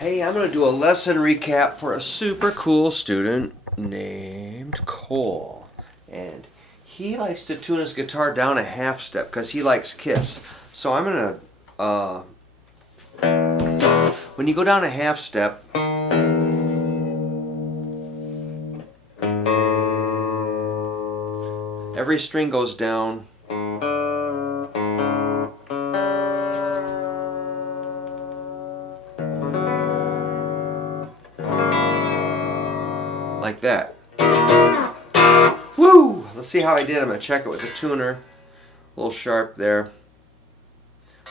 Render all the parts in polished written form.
Hey, I'm going to do a lesson recap for a super cool student named Kole. And he likes to tune his guitar down a half step because he likes Kiss. So I'm going to, when you go down a half step, every string goes down. Like that. Woo! Let's see how I did. I'm going to check it with the tuner. A little sharp there.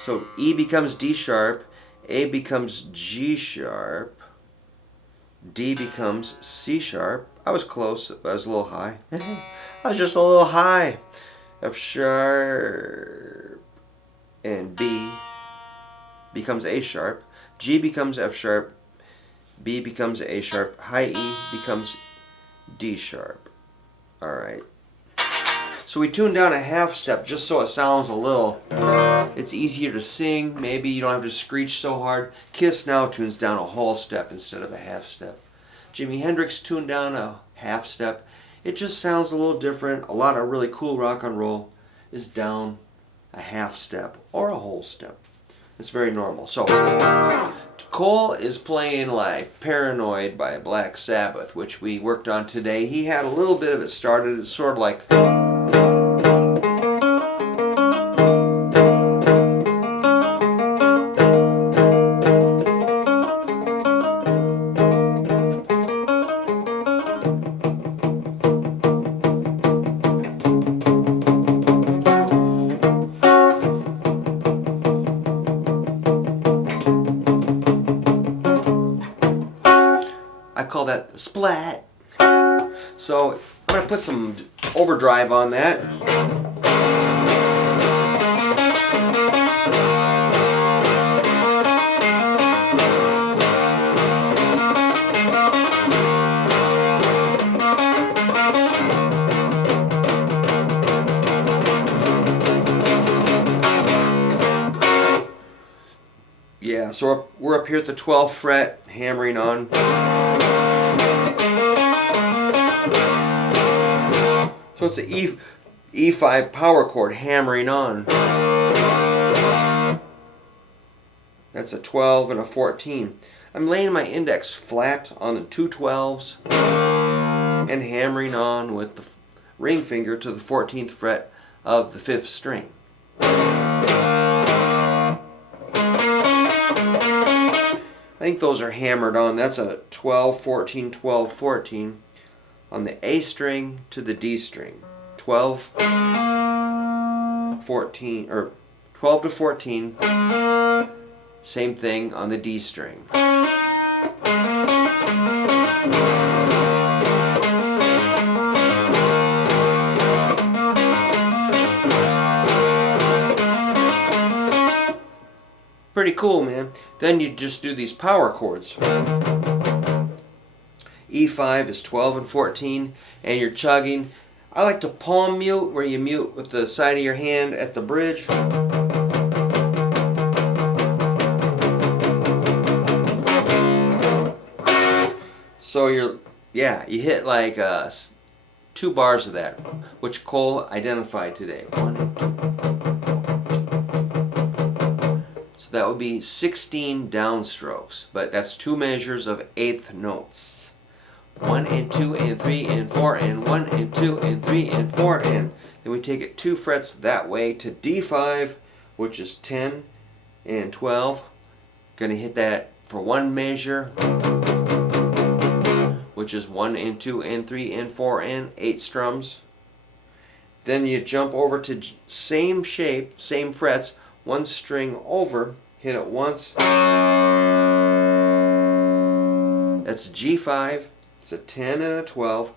So E becomes D sharp, A becomes G sharp, D becomes C sharp. I was close, but I was a little high. I was just a little high. F sharp and B becomes A sharp, G becomes F sharp, B becomes A sharp, high E becomes D sharp. Alright. So we tuned down a half step just so it sounds a little, it's easier to sing. Maybe you don't have to screech so hard. Kiss now tunes down a whole step instead of a half step. Jimi Hendrix tuned down a half step. It just sounds a little different. A lot of really cool rock and roll is down a half step or a whole step. It's very normal. So Kole is playing like Paranoid by Black Sabbath, which we worked on today. He had a little bit of it started. It's sort of like, I call that the splat. So I'm going to put some overdrive on that. Yeah, so we're up here at the 12th fret, hammering on. So it's an E5 power chord hammering on. That's a 12 and a 14. I'm laying my index flat on the two 12s and hammering on with the ring finger to the 14th fret of the 5th string. I think those are hammered on. That's a 12, 14, 12, 14 on the A string to the D string. 12, 14, or 12 to 14, same thing on the D string. Pretty cool, man. Then you just do these power chords. E5 is 12 and 14, and you're chugging. I like to palm mute, where you mute with the side of your hand at the bridge. So you hit like 2 bars of that, which Kole identified today. 1 and 2. So that would be 16 downstrokes, but that's 2 measures of eighth notes. 1 and 2 and 3 and 4 and 1 and 2 and 3 and 4 and then we take it 2 frets that way to D5, which is 10 and 12. Gonna hit that for 1 measure, which is 1 and 2 and 3 and 4 and 8 strums. Then you jump over to same shape, same frets, 1 string over, hit it once. That's G5. It's a 10 and a 12,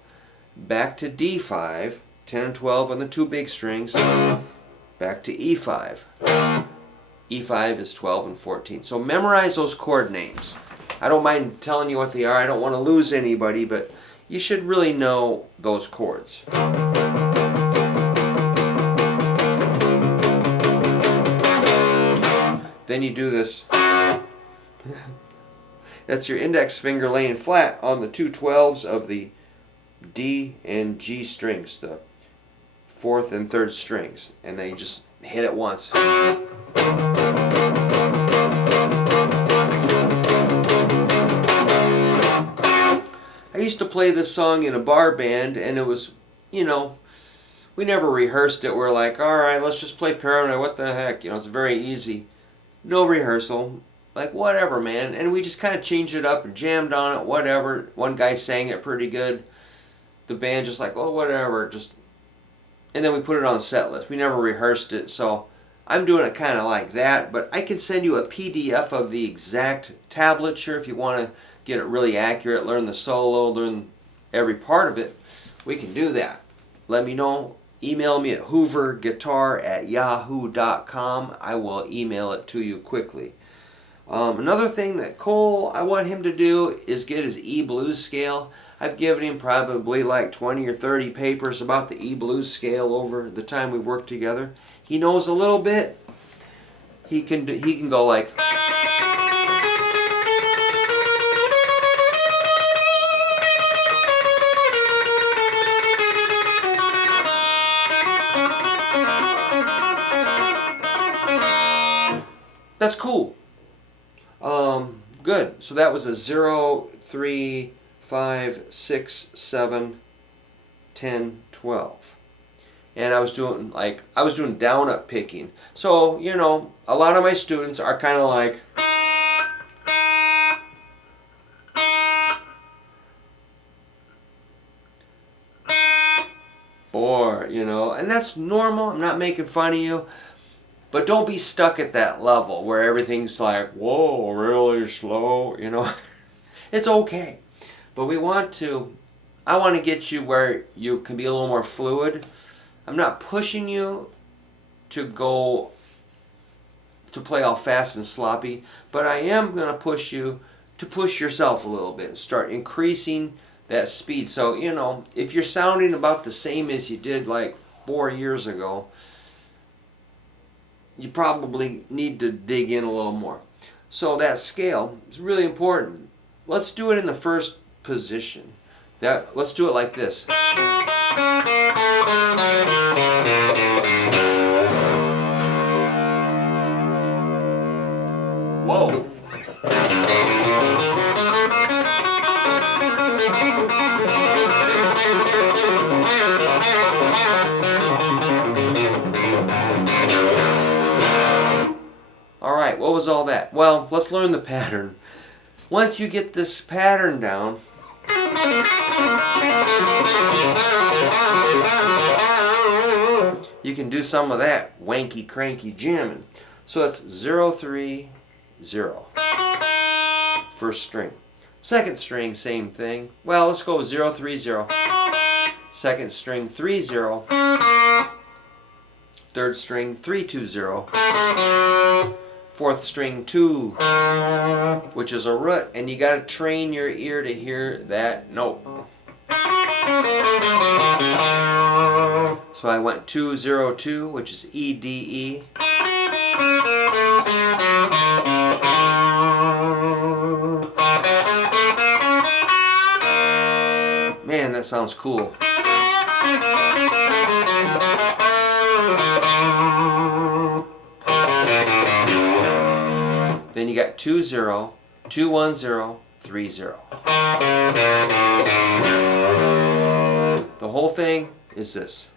back to D5, 10 and 12 on the 2 big strings, back to E5. E5 is 12 and 14. So memorize those chord names. I don't mind telling you what they are. I don't want to lose anybody, but you should really know those chords. Then you do this. That's your index finger laying flat on the 2/12s of the D and G strings, the fourth and third strings, and then you just hit it once. I used to play this song in a bar band, and it was, you know, we never rehearsed it. We're like, all right, let's just play Paranoid. What the heck? You know, it's very easy. No rehearsal. Like, whatever, man. And we just kind of changed it up and jammed on it, whatever. One guy sang it pretty good. The band just like, oh, whatever. Just, and then we put it on the set list. We never rehearsed it, so I'm doing it kind of like that. But I can send you a PDF of the exact tablature if you want to get it really accurate, learn the solo, learn every part of it. We can do that. Let me know. Email me at hooverguitar@yahoo.com. I will email it to you quickly. Another thing that Kole, I want him to do is get his E blues scale. I've given him probably like 20 or 30 papers about the E blues scale over the time we've worked together. He knows a little bit. He can go like. That's cool. Good. So that was a 0, 3, 5, 6, 7, 10, 12. And I was doing down up picking. So, you know, a lot of my students are kind of like, four, you know, and that's normal. I'm not making fun of you. But don't be stuck at that level where everything's like, whoa, really slow, you know. It's okay. But I want to get you where you can be a little more fluid. I'm not pushing you to play all fast and sloppy, but I am going to push you to push yourself a little bit and start increasing that speed. So, you know, if you're sounding about the same as you did like 4 years ago, you probably need to dig in a little more. So that scale is really important. Let's do it in the first position. Let's do it like this. Whoa. Alright, what was all that? Well, let's learn the pattern. Once you get this pattern down, you can do some of that wanky cranky jamming. So it's 0, 3, 0. First string. Second string, same thing. Well, let's go 0, 3, 0. Second string, 3, 0. Third string, 3, 2, 0. Fourth string, 2, which is a root, and you got to train your ear to hear that note. So I went 2, 0, 2, which is E, D, E. Man, that sounds cool. Then you got 2, 0, 2, 1, 0, 3, 0. The whole thing is this.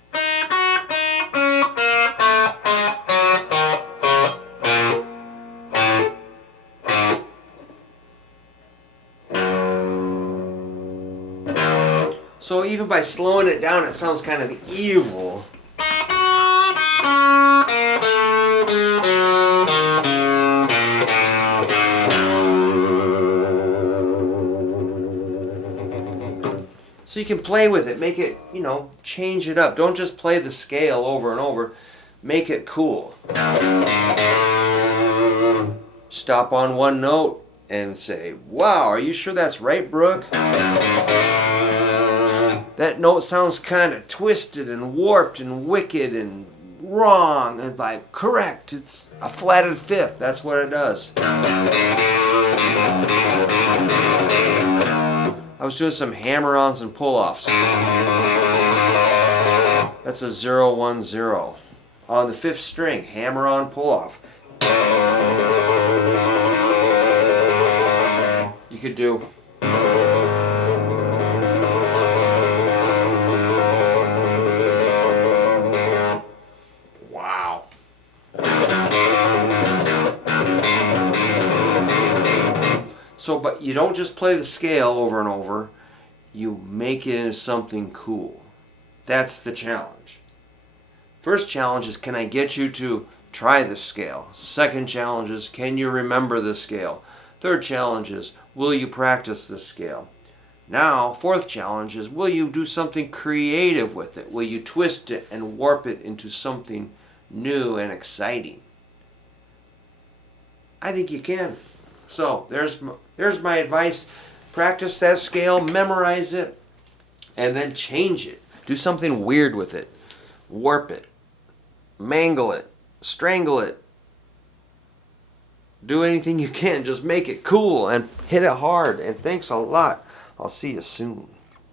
So even by slowing it down, it sounds kind of evil. So you can play with it, make it, you know, change it up. Don't just play the scale over and over. Make it cool. Stop on one note and say, wow, are you sure that's right, Brook? That note sounds kind of twisted and warped and wicked and wrong. And like, correct, it's a flatted fifth. That's what it does. I was doing some hammer-ons and pull-offs. That's a 0-1-0. On the 5th string, hammer-on, pull-off. You could do... Wow. So, but you don't just play the scale over and over. You make it into something cool. That's the challenge. First challenge is, can I get you to try the scale? Second challenge is, can you remember the scale? Third challenge is, will you practice the scale? Now, fourth challenge is, will you do something creative with it? Will you twist it and warp it into something new and exciting? I think you can. So, there's my advice. Practice that scale, memorize it, and then change it. Do something weird with it. Warp it. Mangle it. Strangle it. Do anything you can. Just make it cool and hit it hard. And thanks a lot. I'll see you soon.